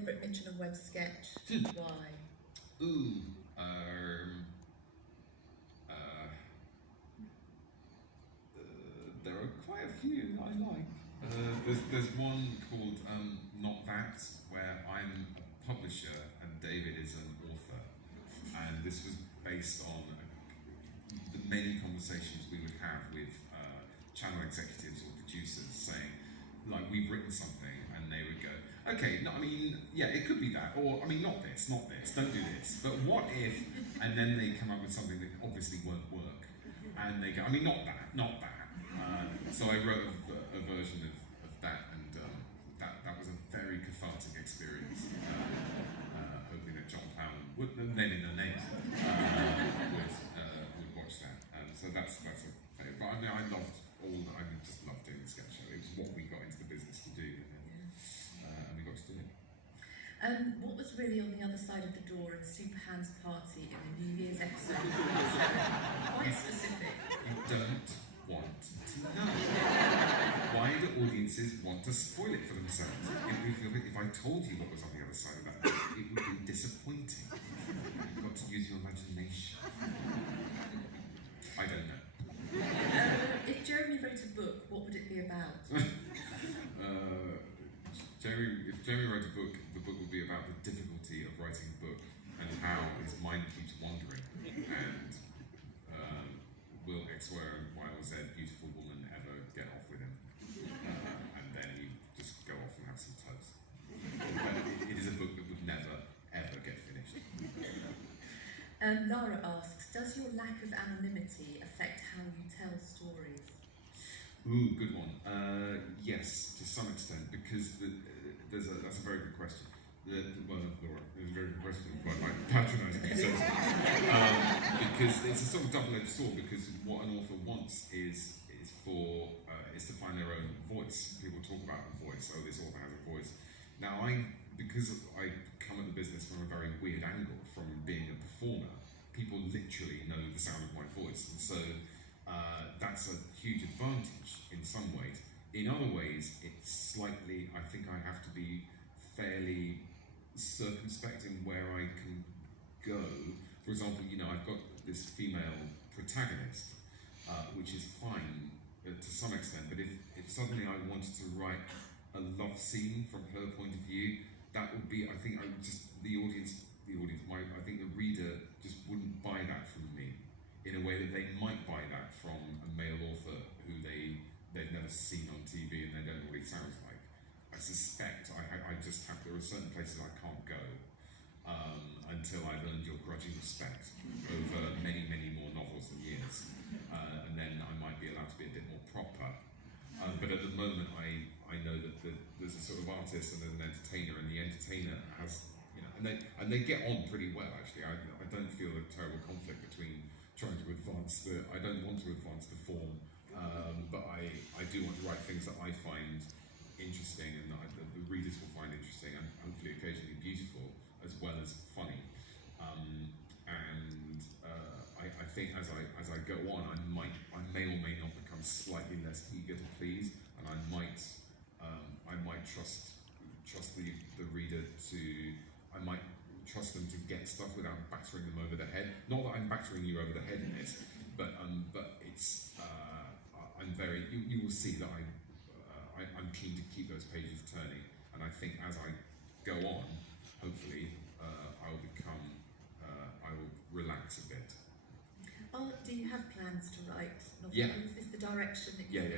favourite Mitchell and Webb sketch? Why? Ooh, there are quite a few I like. There's one called Not That, where I'm a publisher and David is an author, and this was based on the many conversations we would have with channel executives or producers saying, like, we've written something, and they would go, okay, no, I mean, yeah, it could be that, or I mean, not this, don't do this, but what if, and then they come up with something that obviously won't work, and they go, I mean, not that. So I wrote a version of that, and that was a very cathartic experience, hoping that John Plowman, naming their names, would watch that, so that's a favourite. But I mean, I just loved doing the sketch show. It was what we got into the business to do, and we got to do it. What was really on the other side of the door at Superhand's party in the New Year's episode? Quite specific. You don't want to know. Why do audiences want to spoil it for themselves? If I told you what was on the other side of that door, it would be disappointing. You've got to use your imagination. I don't know. If Jeremy wrote a book, what would it be about? If Jeremy wrote a book, the book would be about the difficulty of writing a book and how his mind keeps wandering. And will X, Y, or Z beautiful woman ever get off with him? And then he just go off and have some toast. But it is a book that would never, ever get finished. Lara asks, does your lack of anonymity affect how you tell stories? Ooh, good one. Yes, to some extent, because that's a very good question. Laura, it's a very good question, quite like patronising me. Because it's a sort of double-edged sword, because what an author wants is to find their own voice. People talk about a voice, oh, this author has a voice. Now, because I come at the business from a very weird angle, from being a performer, people literally know the sound of my voice, and so that's a huge advantage in some ways. In other ways, it's slightly, I think I have to be fairly circumspect in where I can go. For example, I've got this female protagonist, which is fine to some extent, but if suddenly I wanted to write a love scene from her point of view, that would be, I think, I think the reader just wouldn't buy that from me in a way that they might buy that from a male author who they've never seen on TV and they don't know what he sounds like. I suspect I just have, there are certain places I can't go until I've earned your grudging respect over many, many more novels and years. And then I might be allowed to be a bit more proper. But at the moment, I know that there's a sort of artist and there's an entertainer, and the entertainer has, and they get on pretty well, actually. I don't feel a terrible conflict between trying to advance I don't want to advance the form, but I do want to write things that I find interesting and that the readers will find interesting and hopefully occasionally beautiful as well as funny. I think as I go on, I may or may not become slightly less eager to please, and I might trust the reader I might trust them to get stuff without battering them over the head. Not that I'm battering you over the head in this, but it's I'm very. You will see that I'm keen to keep those pages turning, and I think as I go on, hopefully I will relax a bit. Do you have plans to write novels? Yeah. Is this the direction that you Yeah.